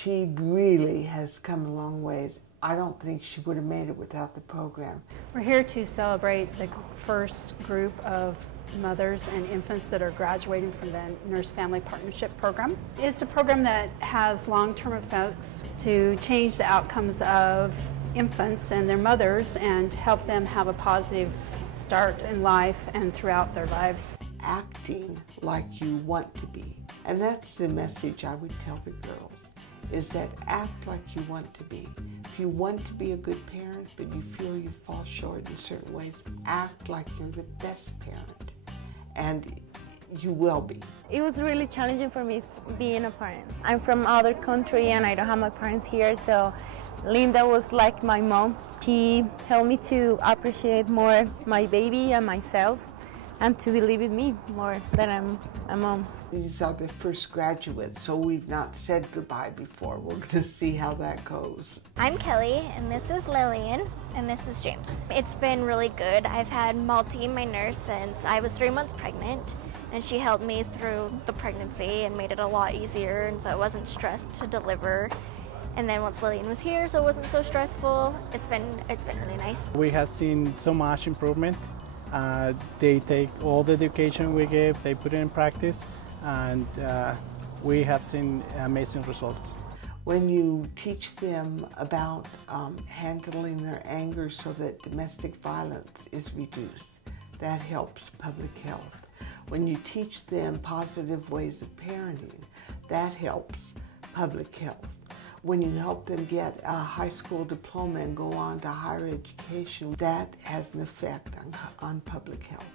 She really has come a long ways. I don't think she would have made it without the program. We're here to celebrate the first group of mothers and infants that are graduating from the Nurse Family Partnership Program. It's a program that has long-term effects to change the outcomes of infants and their mothers and help them have a positive start in life and throughout their lives. Acting like you want to be. And that's the message I would tell the girls, is that act like you want to be. If you want to be a good parent, but you feel you fall short in certain ways, act like you're the best parent, and you will be. It was really challenging for me being a parent. I'm from other country and I don't have my parents here, so Linda was like my mom. She helped me to appreciate more my baby and myself and to believe in me more that I'm a mom. These are the first graduates, so we've not said goodbye before. We're going to see how that goes. I'm Kelly, and this is Lillian, and this is James. It's been really good. I've had Malti, my nurse, since I was 3 months pregnant, and she helped me through the pregnancy and made it a lot easier, and so I wasn't stressed to deliver. And then once Lillian was here, so it wasn't so stressful. It's been really nice. We have seen so much improvement. They take all the education we give, they put it in practice, and we have seen amazing results. When you teach them about handling their anger so that domestic violence is reduced, that helps public health. When you teach them positive ways of parenting, that helps public health. When you help them get a high school diploma and go on to higher education, that has an effect on public health.